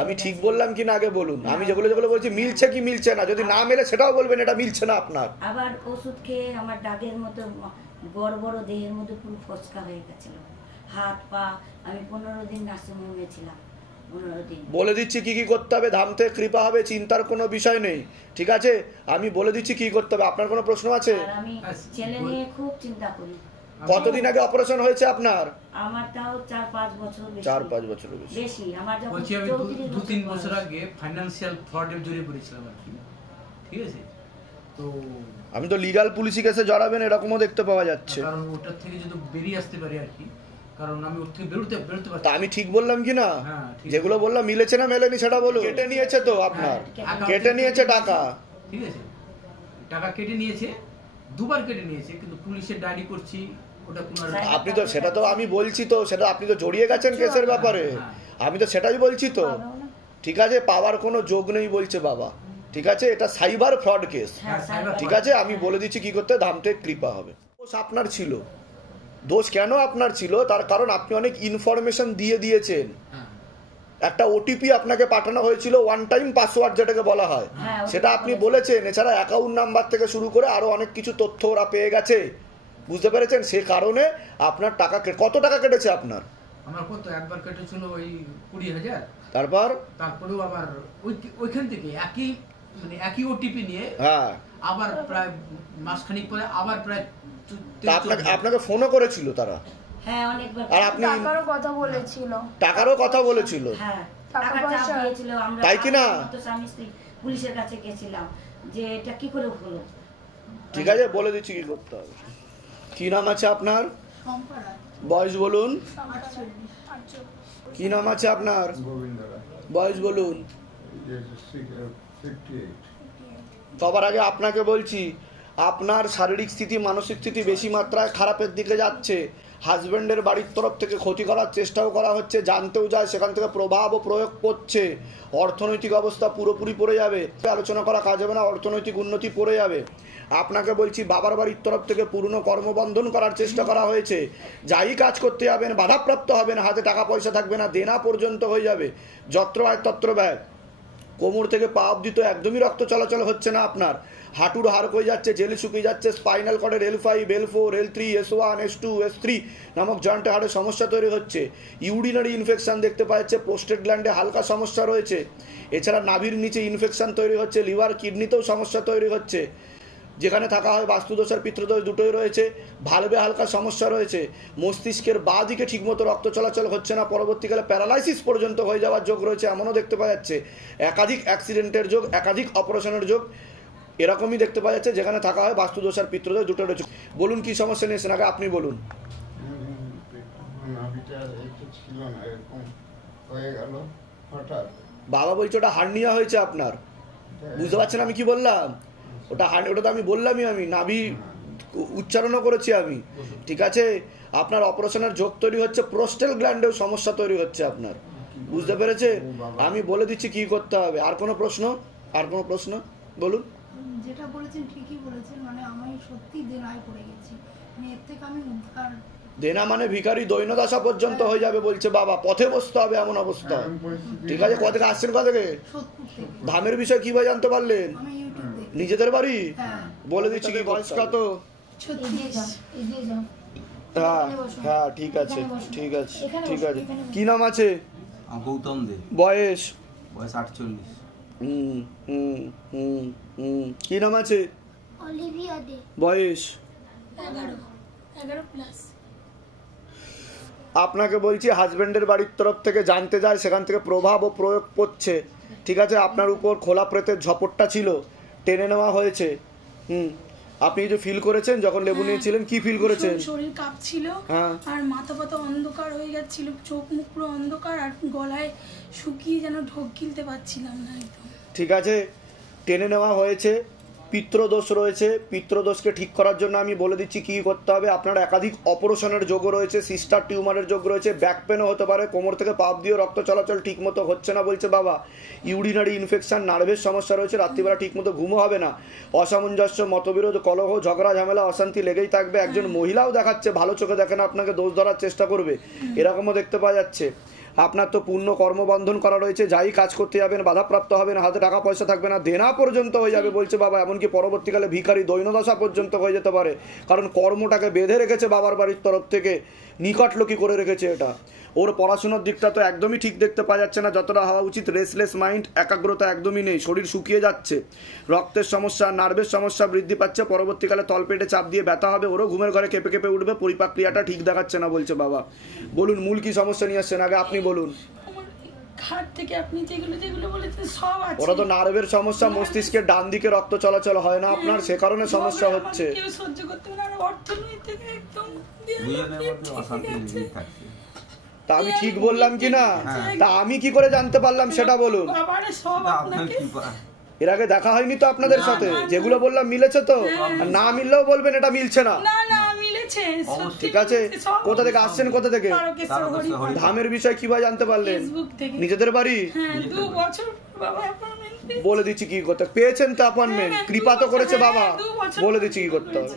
আমি ঠিক বললাম কি না আগে বলুন। আমি যেগুলো যেগুলো বলছি মিলছে কি মিলছে না, যদি না মেলে সেটাও বলবেন এটা মিলছে না আপনার। আবার ওষুধ খেয়ে আমার দাগের মতো বড় বড় দেহের মধ্যে পুরো ফসকা হয়ে গেছিল। হাত পা, আমি 15 দিন নার্সিংহোমে ছিলাম। বলে দিচ্ছি কি কি করতে হবে, ধাম থেকে কৃপা হবে, চিন্তার কোনো বিষয় নেই, ঠিক আছে? আমি বলে দিচ্ছি কি করতে হবে। আপনার কোনো প্রশ্ন আছে? আমি ছেলে নিয়ে খুব চিন্তা করি। কতদিন আগে অপারেশন হয়েছে আপনার? আমার তাও 4-5 বছর বেশি। 4-5 বছর বেশি। আমার যখন বলছি আমি 2-3 বছর আগে ফাইনান্সিয়াল ফ্রডে জড়িয়ে পড়েছিলাম আর কি, ঠিক আছে? তো আমি তো লিগ্যাল পুলিশি কেসে জড়াবেন এরকমও দেখতে পাওয়া যাচ্ছে, কারণ ওটার থেকে যদি বেরিয়ে আসতে পারি আর কি, কারণ আমি ওর থেকে বেরোতে পারছি। তা আমি ঠিক বললাম কি না? হ্যাঁ, ঠিক। যেগুলো বললাম মিলেছে না মেলেনি সেটা বলুন। কেটে নিয়েছে তো আপনার, কেটে নিয়েছে টাকা, ঠিক আছে? টাকা কেটে নিয়েছে, 2 বার কেটে নিয়েছে, কিন্তু পুলিশের ডায়েরি করছি ওটা কোনো। আপনি তো সেটা তো আমি বলছি তো, সেটা আপনি তো জড়িয়ে গেছেন কেসের ব্যাপারে, আমি তো সেটাই বলছি তো। ঠিক আছে, পাওয়ার কোনো যোগ নেই বলছে বাবা, ঠিক আছে? এটা সাইবার ফ্রড কেস, ঠিক আছে? আমি বলে দিচ্ছি কি করতে, ধামতে কৃপা হবে। দোষ আপনার ছিল, দোষ কেন আপনার ছিল? তার কারণ আপনি অনেক ইনফরমেশন দিয়েছেন। একটা ওটিপি আপনাকে পাঠানো হয়েছিল, ওয়ান টাইম পাসওয়ার্ড যেটাকে বলা হয়, সেটা আপনি বলেছেন। এছাড়া অ্যাকাউন্ট নাম্বার থেকে শুরু করে আরো অনেক কিছু তথ্য ওরা পেয়ে গেছে, বুঝতে পেরেছেন? সে কারণে আপনার টাকা, কত টাকা কেটেছে আপনার? আমার কত একবার কেটেছিল ওই 20,000, তারপরেও আবার ওইখান থেকে একই ওটিপি নিয়ে আবার প্রায় মাসখানিক পরে আবার প্রায় আপনাকে ফোনও করেছিল তারা? হ্যাঁ, অনেকবার। আর আপনি টাকারও কথা বলেছিল? হ্যাঁ, টাকা চাপ দিয়েছিল। আমরা তাই কি না? তো স্বামী স্ত্রী পুলিশের কাছে গেছিলাম যে এটা কি করে হলো। ঠিক আছে, বলে দিচ্ছি কি করতে হবে। কি নাম আছে আপনার? বয়স বলুন। কি নাম আছে আপনার? বয়স বলুন। সবার আগে আপনাকে বলছি, আপনার শারীরিক স্থিতি, মানসিক স্থিতি বেশি মাত্রায় খারাপের দিকে যাচ্ছে। হাজব্যান্ডের বাড়ির তরফ থেকে ক্ষতি করার চেষ্টাও করা হচ্ছে, জানতেও যায়, সেখান থেকে প্রভাবও প্রয়োগ করছে। অর্থনৈতিক অবস্থা পুরোপুরি পড়ে যাবে, আলোচনা করা কাজ হবে না, অর্থনৈতিক উন্নতি পড়ে যাবে। আপনাকে বলছি, বাবার বাড়ির তরফ থেকে পূর্ণ কর্মবন্ধন করার চেষ্টা করা হয়েছে। যাই কাজ করতে যাবেন বাধাপ্রাপ্ত হবেন, হাতে টাকা পয়সা থাকবে না, দেনা পর্যন্ত হয়ে যাবে, যত্র আয় তত্র ব্যয়। কোমর থেকে পা অবধি তো একদমই রক্ত চলাচল হচ্ছে না আপনার, হাঁটুর হাড় হয়ে যাচ্ছে, জেলি শুকিয়ে যাচ্ছে, spinal কর্ডের L5, L4, L3, S1, S2, S3 নামক জয়েন্টে হাড়ের সমস্যা তৈরি হচ্ছে। ইউরিনারি ইনফেকশন দেখতে পাচ্ছে, প্রোস্টেট গ্ল্যান্ডে হালকা সমস্যা রয়েছে। এছাড়া নাভির নিচে ইনফেকশন তৈরি হচ্ছে, লিভার কিডনিতেও সমস্যা তৈরি হচ্ছে। যেখানে থাকা হয় বাস্তুদোষ আর পিতৃদোষ দুটোই রয়েছে। ভালভে হালকা সমস্যা রয়েছে। মস্তিষ্কের বাঁ দিকে ঠিকমতো রক্ত চলাচল হচ্ছে না, পরবর্তীকালে প্যারালাইসিস পর্যন্ত হয়ে যাওয়ার যোগ রয়েছে, এমনও দেখতে পাওয়া যাচ্ছে। একাধিক অ্যাক্সিডেন্টের যোগ, একাধিক অপারেশনের যোগ এরকমই দেখতে পাওয়া যাচ্ছে, যেখানে থাকা হয় বাস্তুদোষ আর পিতৃদোষ দুটো রয়েছে। বলুন কি সমস্যা নিয়েছেন, আগে আপনি বলুন। বাবা বলছে ওটা হার্নিয়া হয়েছে আপনার, বুঝতে পারছেন আমি কি বললাম? ওটা তো আমি বললামই, আমি নাভি উচ্চারণও করেছি আমি, ঠিক আছে? আপনার অপারেশনের যোগ তৈরি হচ্ছে, প্রোস্টেল গ্ল্যান্ডেও সমস্যা তৈরি হচ্ছে আপনার, বুঝতে পেরেছে? আমি বলে দিচ্ছি কি করতে হবে। আর কোনো প্রশ্ন? আর কোনো প্রশ্ন বলুন। যেটা বলেছেন ঠিকই বলেছেন, মানে আমি সত্যি দেনায় পড়ে গেছি, মানে এর থেকে আমি উদ্ধার। দেনা মানে ভিখারি দৈনদশা পর্যন্ত হয়ে যাবে বলছে বাবা, পথে বসতে হবে এমন অবস্থা, ঠিক আছে? কোথা থেকে আসছেন, কোথা থেকে? ধামের বিষয় কিভাবে জানতে পারলেন? নিজেদের বাড়ি? বলে দিচ্ছি কি, বয়স কত? হ্যাঁ হ্যাঁ, ঠিক আছে ঠিক আছে ঠিক আছে। কি নাম আছে? গৌতম দে। বয়স? বয়স 48। কি নাম আছে? অলিভিয়া দে। বয়স? 11 প্লাস। আপনাকে বলছি, হাজব্যান্ডের বাড়ির তরফ থেকে জানতে যায়, সেখান থেকে প্রভাব ও প্রয়োগ করছে, ঠিক আছে? আপনার উপর খোলা প্রেতের ঝপটটা ছিল, টেনে নেওয়া হয়েছে। আপনি যে ফিল করেছেন যখন লেবু নিয়েছিলেন, কি ফিল করেছেন? শরীর কাঁপছিল, আর মাথা পাতা অন্ধকার হয়ে যাচ্ছিল, চোখ মুখ পুরো অন্ধকার, আর গলায় শুকিয়ে যেন ঢোক গিলতে পারছিলাম না একদম। ঠিক আছে, টেনে নেওয়া হয়েছে, পিতৃদোষ রয়েছে। পিতৃদোষকে ঠিক করার জন্য আমি বলে দিচ্ছি কি করতে হবে। আপনার একাধিক অপারেশনের যোগও রয়েছে, সিস্টার টিউমারের যোগ রয়েছে, ব্যাক পেনও হতে পারে, কোমর থেকে পাপ দিয়ে রক্ত চলাচল ঠিকমতো হচ্ছে না বলছে বাবা, ইউরিনারি ইনফেকশন, নার্ভের সমস্যা রয়েছে, রাত্রিবেলা ঠিকমতো ঘুমও হবে না, অসামঞ্জস্য, মতবিরোধ, কলহ, ঝগড়া, ঝামেলা, অশান্তি লেগেই থাকবে। একজন মহিলাও দেখাচ্ছে ভালো চোখে দেখে না, আপনাকে দোষ ধরার চেষ্টা করবে, এরকমও দেখতে পাওয়া যাচ্ছে। আপনার তো পূর্ণ কর্মবন্ধন করা রয়েছে, যাই কাজ করতে যাবেন বাধাপ্রাপ্ত হবেন, হাতে টাকা পয়সা থাকবে না, দেনা পর্যন্ত হয়ে যাবে বলছে বাবা, এমনকি পরবর্তীকালে ভিখারি দৈনদশা পর্যন্ত হয়ে যেতে পারে, কারণ কর্মটাকে বেঁধে রেখেছে বাবার বাড়ির তরফ থেকে, নিকটলোকি করে রেখেছে। এটা ওর পড়াশোনার দিকটা তো একদমই ঠিক দেখতে পাওয়া যাচ্ছে না যতটা হওয়া উচিত। রেসলেস মাইন্ড, একাগ্রতা একদমই নেই, শরীর শুকিয়ে যাচ্ছে, রক্তের সমস্যা, নার্ভের সমস্যা বৃদ্ধি পাচ্ছে, পরবর্তীকালে তলপেটে চাপ দিয়ে ব্যথা হবে, ওরও ঘুমের ঘরে কেঁপে কেঁপে উঠবে, পরিপাক্রিয়াটা ঠিক দেখাচ্ছে না বলছে বাবা। বলুন মূল কি সমস্যা নিয়ে আসছেন, আগে আপনি বলুন। ঘাট থেকে আপনি যেগুলো যেগুলো বলেছেন সব আছে। ওরা তো নার্ভের সমস্যা, মস্তিষ্কের ডান দিকে রক্ত চলাচল হয় না আপনার, সে কারণে সমস্যা হচ্ছে। কেউ সহ্য করতে পারে না, অর্থনৈতিক একদম তা আমি ঠিক বললাম কি না? তা আমি কি করে জানতে পারলাম সেটা বলুন। এর আগে দেখা হয়নি তো আপনাদের সাথে? যেগুলো বললাম মিলেছে তো? না মিললেও বলবেন এটা মিলছে না। ঠিক আছে, কোথা থেকে আসছেন, কোথা থেকে? ধামের বিষয় কিভাবে জানতে পারলেন? নিজেদের বাড়ি? বলে দিচ্ছি কি করতে। পেয়েছেন তো অ্যাপয়েন্টমেন্ট, কৃপা তো করেছে বাবা, বলে দিচ্ছি কি করতে হবে।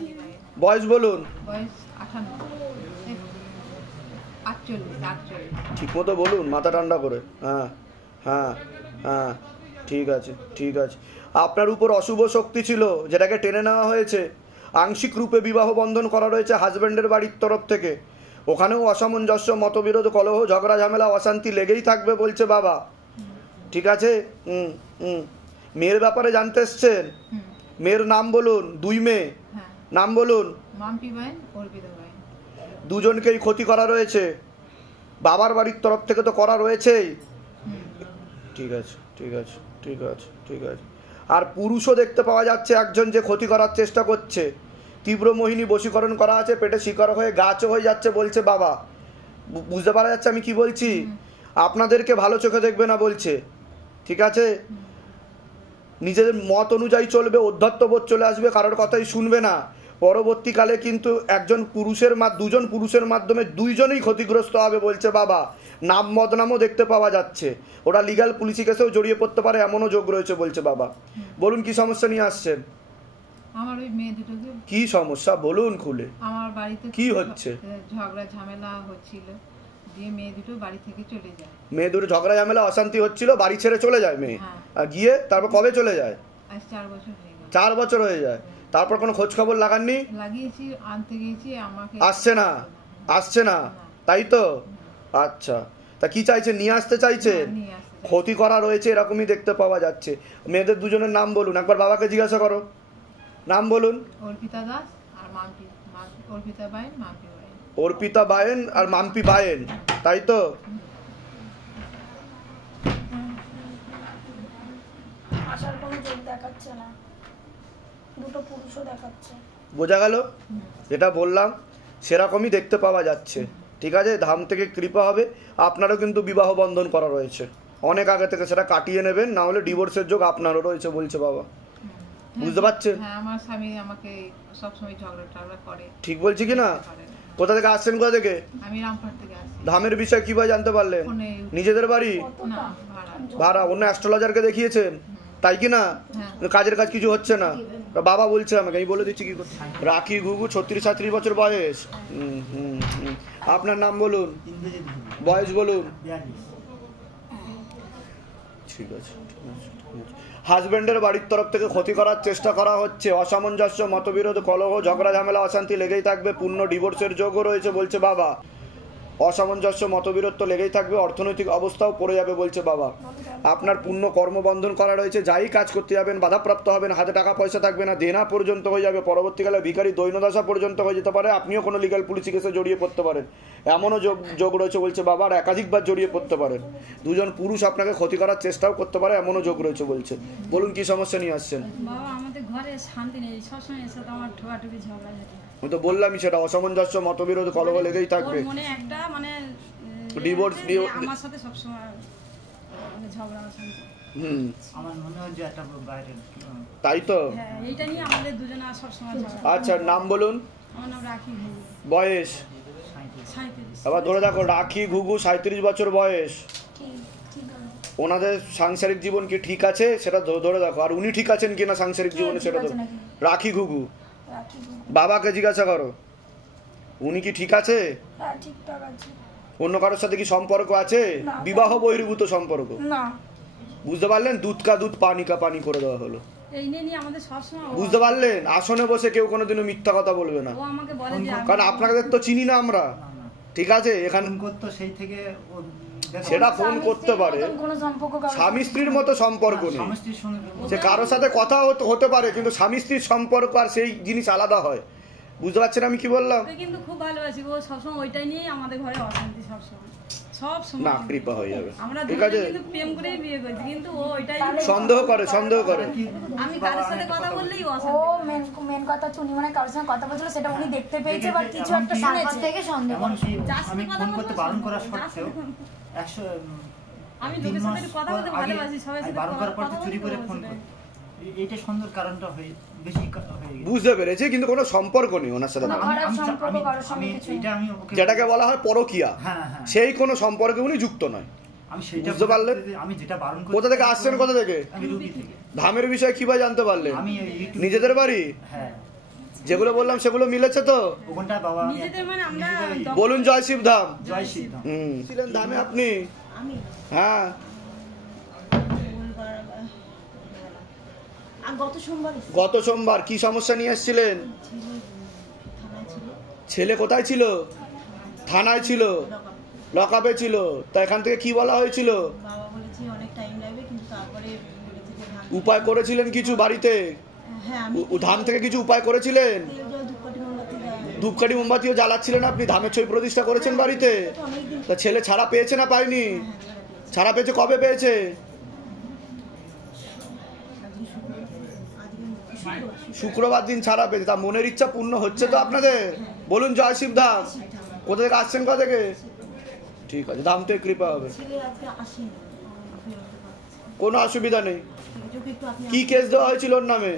বয়স বলুন। ঠিক মতো বলুন, মাথা ঠান্ডা করে। হ্যাঁ হ্যাঁ হ্যাঁ, ঠিক আছে ঠিক আছে। আপনার উপর অশুভ শক্তি ছিল যেটাকে টেনে নেওয়া হয়েছে, আংশিক রূপে বিবাহ বন্ধন করা রয়েছে হাজব্যান্ডের বাড়ির তরফ থেকে। ওখানেও অসামঞ্জস্য, মতবিরোধ, কলহ, ঝগড়া, ঝামেলা, অশান্তি লেগেই থাকবে বলছে বাবা। ঠিক আছে। মেয়ের ব্যাপারে জানতে এসছেন? মেয়ের নাম বলুন। 2 মেয়ে, নাম বলুন। দুজনকেই ক্ষতি করা রয়েছে, বাবার বাড়ির তরফ থেকে তো করা রয়েছেই। ঠিক আছে ঠিক আছে ঠিক আছে ঠিক আছে। আর পুরুষও দেখতে পাওয়া যাচ্ছে একজন যে ক্ষতি করার চেষ্টা করছে, তীব্র মোহিনী বশীকরণ করা আছে, পেটে শিকার হয়ে গাছও হয়ে যাচ্ছে বলছে বাবা। বুঝতে পারা যাচ্ছে আমি কি বলছি? আপনাদেরকে ভালো চোখে দেখবে না বলছে। ঠিক আছে, নিজেদের মত অনুযায়ী চলবে, অধ্যত্ববোধ চলে আসবে, কারোর কথাই শুনবে না। পরবর্তীকালে কিন্তু দুজন পুরুষের মাধ্যমে 2 জনেই ক্ষতিগ্রস্ত হবে বলছে বাবা। নাম বদনামও দেখতে পাওয়া যাচ্ছে, ওরা লিগ্যাল পুলিশি কেসেও জড়িয়ে পড়তে পারে, এমনও যোগ রয়েছে বলছে বাবা। বলুন কি সমস্যা নিয়ে আসছেন? আমার ওই মেয়ে দুটোকে। কি সমস্যা বলুন খুলে। আমার বাড়িতে কি হচ্ছে? ঝগড়া ঝামেলা হচ্ছিল, দিয়ে মেয়ে দুটো বাড়ি থেকে চলে যায়। মেয়ে দুটো ঝগড়া ঝামেলা অশান্তি হচ্ছিল, বাড়ি ছেড়ে চলে যায় মেয়ে। আর গিয়ে তারপর কবে চলে যায়? আজ 4 বছর হয়ে গেল। 4 বছর হয়ে যায়। তারপর কোনো খোঁজ খবর লাগাননি? লাগিয়েছি, আনতে গিয়েছি, আমাকে আসছে না তাই তো? আচ্ছা, তা কি চাইছে? নিয়ে আসতে চাইছে? ক্ষতি করা রয়েছে এরকমই দেখতে পাওয়া যাচ্ছে। মেয়েদের দুজনের নাম বলুন, একবার বাবাকে জিজ্ঞাসা করো। নাম বলুন। অর্পিতা দাস আর মাম্পি, অর্পিতা বাইন, মাম্পি বাইন। অর্পিতা বাইন আর মাম্পি বাইন, তাই তো? আসার কোনো যোগ দেখাচ্ছে না, দুটো পুরুষও দেখাচ্ছে। বোঝা গেল? যেটা বললাম সেরকমই দেখতে পাওয়া যাচ্ছে। ঠিক আছে, ধাম থেকে কৃপা হবে। আপনারও কিন্তু বিবাহ বন্ধন করা রয়েছে অনেক আগে থেকে, সেটা কাটিয়ে নেবেন, না হলে ডিভোর্সের যোগ আপনারও রয়েছে বলছে বাবা। বুঝতে পারছেন? হ্যাঁ, আমার স্বামী আমাকে সব সময় ঝগড়া টগড়া করে। ঠিক বলছি কি না? কোথা থেকে আসছেন? কোথা থেকে? আমি রামপুর থেকে আসছি। ধামের বিষয় কিভাবে জানতে পারলেন? নিজেদের বাড়ি? না, ভাড়া। অন্য অ্যাস্ট্রোলজারকে দেখিয়েছেন তাই কি না? কাজের কাজ কিছু হচ্ছে না, বাবা বলছে আমাকে, আমি বলে দিচ্ছি কি করতে। রাখি ঘুঘু, 36-37 বছর বয়স। আপনার নাম বলুন, বয়স বলুন। ঠিক আছে। হাজব্যান্ডের বাড়ির তরফ থেকে ক্ষতি করার চেষ্টা করা হচ্ছে, অসামঞ্জস্য, মতবিরোধ, কলহ, ঝগড়া ঝামেলা, অশান্তি লেগেই থাকবে, পূর্ণ ডিভোর্সের যোগও রয়েছে বলছে বাবা। অসামঞ্জস্য, মতবিরোধ তো লেগেই থাকবে, অর্থনৈতিক অবস্থাও পড়ে যাবে বলছে বাবা। আপনার পূর্ণ কর্মবন্ধন করা রয়েছে, যাই কাজ করতে যাবেন বাধাপ্রাপ্ত হবেন, হাতে টাকা পয়সা থাকবে না, দেনা পর্যন্ত হয়ে যাবে, পরবর্তীকালে ভিখারি দৈন্যদশা পর্যন্ত হয়ে যেতে পারে, আপনিও কোনো লিগ্যাল পুলিশি কেসে জড়িয়ে পড়তে পারেন, এমনও যোগ রয়েছে বলছে বাবা। আর একাধিকবার জড়িয়ে পড়তে পারেন, 2 জন পুরুষ আপনাকে ক্ষতি করার চেষ্টাও করতে পারে, এমনও যোগ রয়েছে বলছে। বলুন কি সমস্যা নিয়ে আসছেন? বাবা, আমাদের ঘরে শান্তি নেই, সবসময় এসে তো আমার ঠোকাঠুকি ঝগড়া ঝাঁটি। আমি তো বললামই সেটা, অসামঞ্জস্য, মতবিরোধ, কলহ লেগেই থাকবে। মনে একটা মানে ডিভোর্স আমার সাথে সব সময় ঝগড়া অশান্তি। আমার মনে হয় যে একটা বাইরে, তাই তো? হ্যাঁ, এইটা নিয়ে আমাদের দুজনের সব সময় ঝগড়া। আচ্ছা, নাম বলুন। আমার নাম রাখি ঘুঘু। বয়স? 37। আবার ধরে দেখো, রাখি ঘুঘু, 37 বছর বয়স। ওনাদের সাংসারিক জীবন কি ঠিক আছে সেটা ধরে দেখো, আর উনি ঠিক আছেন কিনা সাংসারিক জীবনে সেটা তো। রাখি ঘুঘু, বাবাকে জিজ্ঞাসা করো উনি কি ঠিক আছে? অন্য কারোর সাথে কি সম্পর্ক আছে? বিবাহ বহির্ভূত সম্পর্ক? বুঝতে পারলেন? দুধ কা দুধ, পানি কা পানি করে দেওয়া হলো। বুঝতে পারলেন? আসনে বসে কেউ কোনোদিনও মিথ্যা কথা বলবে না, কারণ আপনাদের তো চিনি না আমরা, ঠিক আছে, এখানে করতো সেই থেকে সেটা ফোন করতে পারে, স্বামী স্ত্রীর মতো সম্পর্ক নেই। সে কারোর সাথে কথা হতে পারে, কিন্তু স্বামী স্ত্রীর সম্পর্ক আর সেই জিনিস আলাদা হয়। বুঝতে পারছেন আমি কি বললাম? কিন্তু খুব ভালোবাসি, ও সবসময় ওইটাই নিয়েই আমাদের ঘরে অশান্তি সবসময়। না, কৃপা হয়ে যাবে। আমরা ঠিক আছে, কিন্তু প্রেম করেই বিয়ে করেছি, কিন্তু ও ওইটাই সন্দেহ করে। আমি কারোর সাথে কথা বললেই ও মেন কথা চুনি মানে কারোর সাথে কথা বলছিল, সেটা উনি দেখতে পেয়েছে বা কিছু একটা শুনেছে থেকে সন্দেহ। আমি ফোন করতে বারণ করা সত্ত্বেও আমি লোকের সাথে কথা বলতে ভালোবাসি, সবাই সাথে বারণ করার পর চুরি করে ফোন করে, এইটা সুন্দর কারণটা হয় বেশি হয়ে গেছে। বুঝতে পেরেছি, কিন্তু কোনো সম্পর্ক নেই ওনার সাথে। যেটাকে বলা হয় পরকীয়া, সেই কোনো সম্পর্কে উনি যুক্ত নয়। বুঝতে পারলেন? কোথা থেকে আসছেন? কোথা থেকে? ধামের বিষয়ে কিভাবে জানতে পারলেন? নিজেদের বাড়ি? যেগুলো বললাম সেগুলো মিলেছে তো? বলুন জয় শিব ধাম। ছিলেন ধামে আপনি? হ্যাঁ, গত সোমবার। কি সমস্যা নিয়ে এসেছিলেন? ছেলে কোথায় ছিল? থানায় ছিল, লকআপে ছিল। তা এখান থেকে কি বলা হয়েছিল? উপায় করেছিলেন কিছু বাড়িতে? ধাম থেকে কিছু উপায় করেছিলেন? ধূপকাঠি মোমবাতিও জ্বালাচ্ছিলেন আপনি? ধামের ছবি প্রতিষ্ঠা করেছেন বাড়িতে? তা ছেলে ছাড়া পেয়েছে না পায়নি? ছাড়া পেয়েছে, কবে পেয়েছে? শুক্রবার দিন ছাড়া পেয়েছে। তা মনের ইচ্ছা পূর্ণ হচ্ছে তো আপনাদের? বলুন জয় শিব ধাম। কোথা থেকে আসছেন? কোথা থেকে? ঠিক আছে, ধাম থেকে কৃপা হবে, কোনো অসুবিধা নেই। কি কেস দেওয়া হয়েছিল ওর নামে?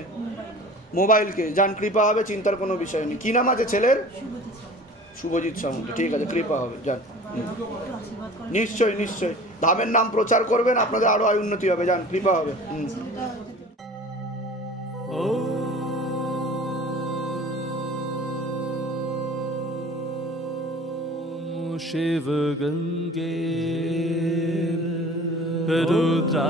Mobile case. যান, কৃপা হবে, চিন্তার কোনো বিষয় নেই। কি নাম আছে ছেলের? শুভজিৎ সামন্ত। ঠিক আছে, কৃপা হবে, যান। নিশ্চয়ই নিশ্চয়ই, ধামের নাম প্রচার করবেন, আপনাদের আরো আয় উন্নতি হবে। যান, কৃপা হবে। शिव गंगे रुद्रा